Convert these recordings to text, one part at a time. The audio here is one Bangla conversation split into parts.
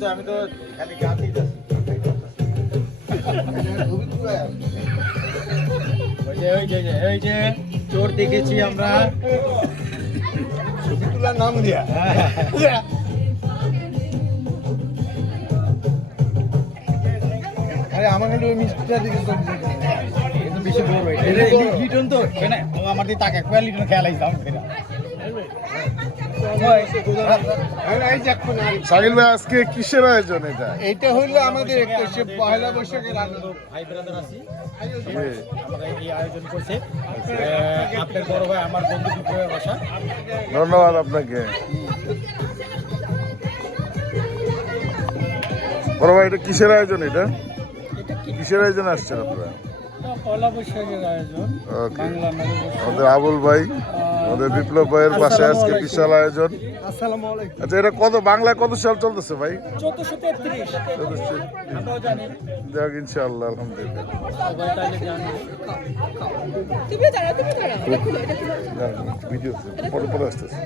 তো আমি তো খালি গাছেই যাচ্ছি। ওই যে চোর দেখেছি আমরা ছবি তোলার নাম দিয়া। আরে আমাকে ওই মিষ্টিটা দিকে বেশি বড় লিটন তো আমার দিয়ে তাকে লিটন খেয়াল সাকিল ভাই আজকে কিসের আয়োজন এটা? এইটা হইলো আমাদের পয়লা বৈশাখের আনন্দ। ভাই ব্রাদার আছি, আমরা এই আয়োজন করছে আপনার বড় ভাই আমার বন্ধু বিপ্লবের বাসা। ধন্যবাদ আপনাকে বড় ভাই। এটা কিসের আয়োজন? এটা কিসের আয়োজন আসছেন আপনারা? পয়লা বৈশাখের আয়োজন। আমাদের আবুল ভাই, আমাদের বিপ্লব ভাইয়ের পাশে আজকে বিশাল আয়োজন। আসসালামু আলাইকুম। আচ্ছা, এটা কত বাংলায় কত সাল চলতেছে ভাই? 1433। আমরাও জানি। যাক ইনশাআল্লাহ, আলহামদুলিল্লাহ। ভিডিও পরে পরে আসতেছে।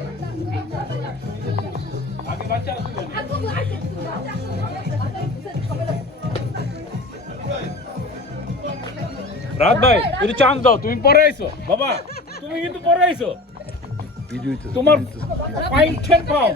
রাত ভাই একটু চান্স দাও, তুমি পরে আইছো বাবা, তুমি কিন্তু পরে আইছো, তোমার পয়েন্ট 10 পাও।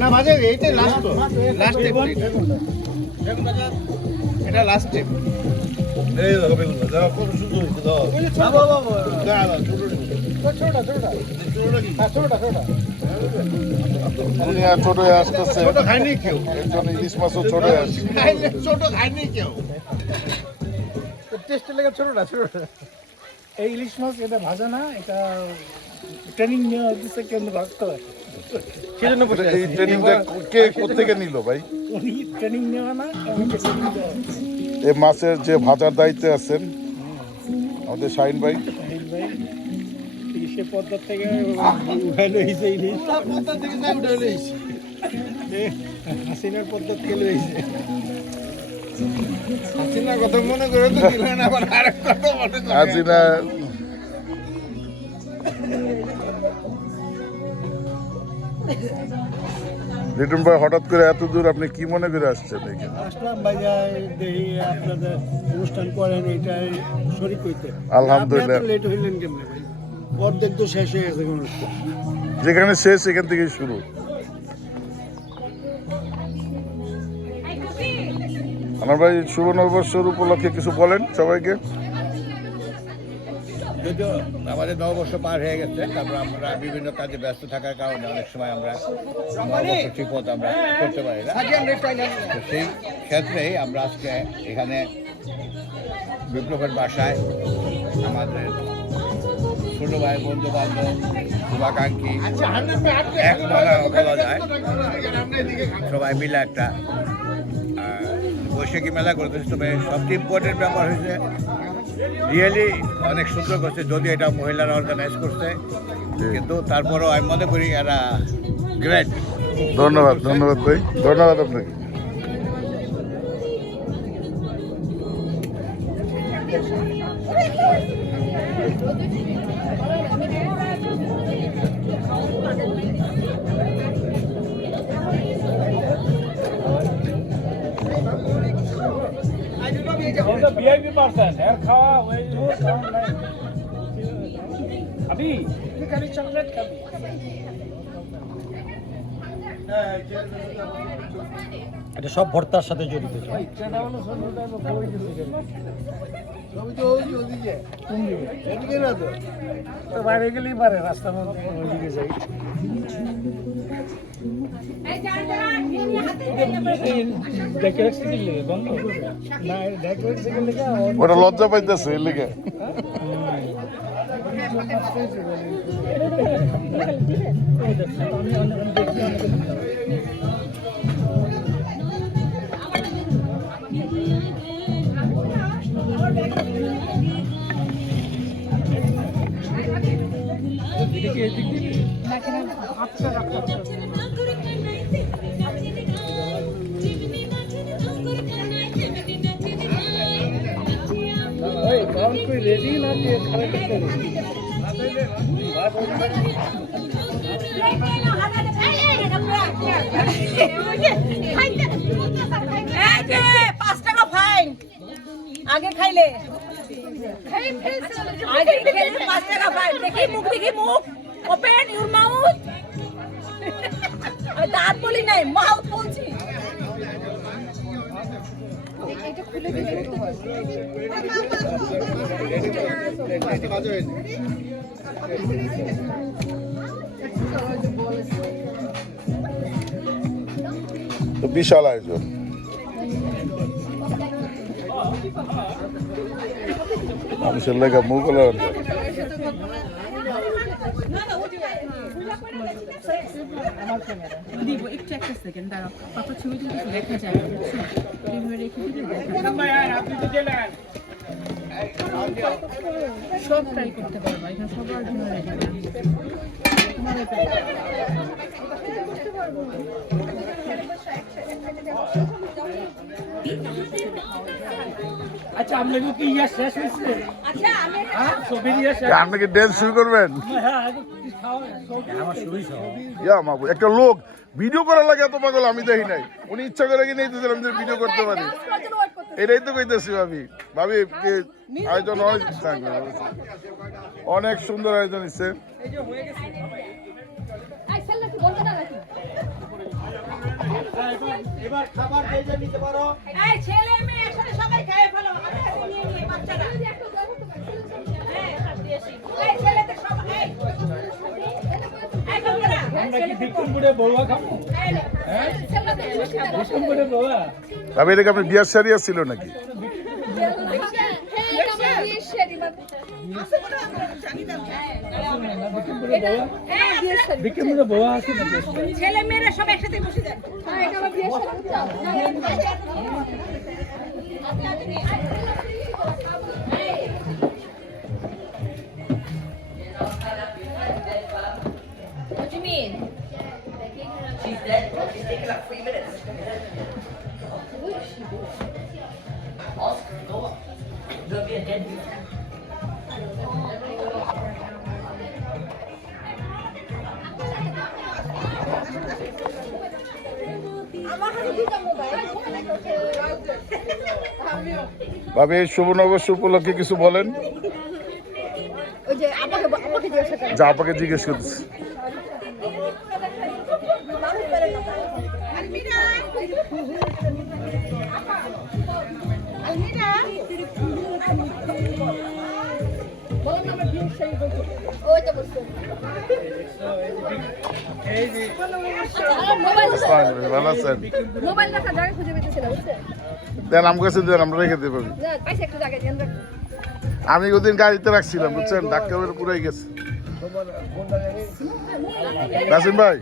না বাজে এইটাই লাস্ট, তো লাস্ট এটা লাস্ট স্টেপ। এই দেখো বেগুন দাও, কত সুন্দর হচ্ছে দাও। বাবা বাবা দাও দাও, ছোটটা ছোটটা ছোটটা কি? হ্যাঁ ছোটটা ছোটটা। ছোট আসতেছে, ছোট খায়নি কেউ। একজন ইলিশ মাছও ছোট আসছে, ছোট খায়নি কেউ। টেস্টের লেগে ছোটটা ছোটটা। এই ইলিশ মাছ এটা ভাজা না, এটা ট্রেনিং নেওয়া হচ্ছে কেমন ভাজতে হয় সেজন্য। এই ট্রেনিংটা কে কোত্থেকে নিল ভাই? উনি ট্রেনিং নেওয়া না, এই মাছের যে ভাজার দায়িত্বে আছেন আমাদের শাহিন ভাই। সে পদ্মার থেকে উঠাইলে ইলিশ, হাসিনার পদ্মার থেকে লইছে। হাসিনার কথা মনে করে তো দিলেন, আবার আরেক কথা মনে করে। হাসিনা লিটন ভাই, হঠাৎ করে এত দূর আপনি কি মনে করে আসছেন এখানে? আসলাম ভাইয়া, দেখি আপনাদের অনুষ্ঠান করেন, এটাই শরীক হইতে। আলহামদুলিল্লাহ। লেট হইলেন কেমনে ভাই? অর্ধেক তো শেষ হয়ে গেছে অনুষ্ঠান। যেখানে শেষ সেখান থেকে শুরু। আমার ভাই শুভ নববর্ষের উপলক্ষে কিছু বলেন সবাইকে। যদিও আমাদের নববর্ষ পার হয়ে গেছে, তারপর আমরা বিভিন্ন কাজে ব্যস্ত থাকার কারণে অনেক সময় আমরা নববর্ষ ঠিকমত আমরা করতে পারি না। তো সেই ক্ষেত্রেই আমরা আজকে এখানে বিপ্লবের বাসায় আমাদের ছোট ভাই, বন্ধু বান্ধব, শুভাকাঙ্ক্ষী, এক মনে বলা যায়, সবাই মিলে একটা বৈশাখী মেলা করতেছে। তবে সবচেয়ে ইম্পর্টেন্ট ব্যাপার হয়েছে রিয়েলি অনেক সুন্দর করছে, যদিও এটা মহিলারা অর্গানাইজ করছে, কিন্তু তারপরেও আমি মনে করি এরা গ্রেট। ধন্যবাদ ধন্যবাদ ভাই, ধন্যবাদ আপনাকে। VIP person, यार खावा वही हो काम नहीं। अभी ये खाली चॉकलेट खाबी। এটা সব ভর্তার সাথে জড়িত। বাইরে গেলেই পারে রাস্তার মধ্যে ওইদিকে যাই। ওটা লজ্জা পাইতেছে এর লিগে। রেডি না আগে খাইলে আগে খেলে 5 টাকা ফাইন। দেখি মুখ ওপেন ইউর মাউথ। আমি দাঁত বলি নাই, মাউথ বলছি। এটা খুলে দিতে তো বিশাল আয়োজন। মানুষের লেখা মুখ হলো দিব একটু একটা সেকেন্ড দাঁড়াও, কত ছবি তুলতে দেখা যায় না, বুঝছো? এইভাবে রেখে দিলে সব ট্রাই করতে পারবা, এখানে সবার জন্য রেখে আচ্ছা আপনাকে কি ইয়া শেষ হয়েছে? হ্যাঁ ছবি দিয়ে শেষ? আপনি কি ড্যান্স শুরু করবেন? হ্যাঁ খাওয়া ইয়া মাবু একটা লোক ভিডিও করার লাগে এত পাগল আমি দেখি নাই। উনি ইচ্ছা করে কি নেই দিলাম যে ভিডিও করতে পারি, এটাই তো কইতেছি ভাবি। ভাবি আয়োজন অনেক সুন্দর আয়োজন হচ্ছে। এবার খাবার যে নিতে পারো। এই ছেলে মেয়ে একসাথে সবাই খেয়ে ফেলো, নিয়ে নিয়ে বাচ্চারা। এই ছেলেদের সব এই বাচ্চারা আমরা কি বিক্রমপুরে বউয়া খাবো? হ্যাঁ বিক্রমপুরে বউয়া ভাবি এটাকে আপনি বিয়ার সারিয়া ছিল নাকি? বিক্রমপুরে বউয়া আছে নাকি? ছেলে মেয়েরা সব একসাথে বসে যায়। What do you mean? She's dead. She's taking like 3 minutes. What is she doing? Oscar, go up. There'll be a dead dude. ভাবি এই শুভ নববর্ষ উপলক্ষে কিছু বলেন। যা আপাকে জিজ্ঞেস করতেছি। ভালো আছেন? মোবাইল রাখার জায়গা খুঁজে পেতেছিলাম, বুঝছেন? দেন আমার কাছে দেন, আমরা রেখে দেবো। পাইছে একটু জায়গায় ধ্যান রাখুন। আমি ওদিন গাড়িতে রাখছিলাম, বুঝছেন, ডাক্তারের পুরাই গেছে। নাসিম ভাই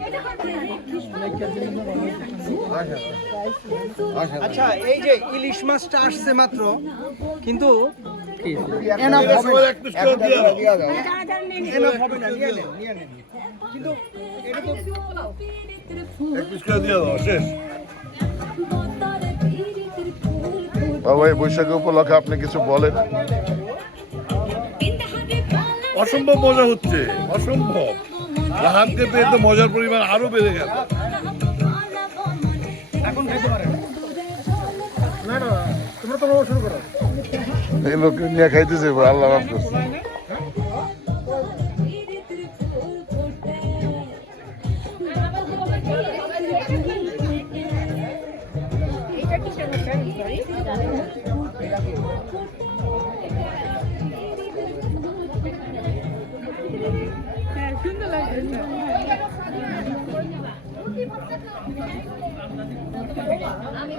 আচ্ছা, এই যে ইলিশ মাছটা আসছে মাত্র, কিন্তু ভাই বৈশাখী উপলক্ষে আপনি কিছু বলেন। অসম্ভব মজা হচ্ছে, অসম্ভব। রাহাতকে পেয়ে তো মজার পরিমাণ আরো বেড়ে গেল। এখন খাইতে পারেন না, না তোমরা তো শুরু করো। এই লোক নিয়ে খাইতেছে, আল্লাহ মাফ করছে। হ্যাঁ সুন্দর লাগছে আমি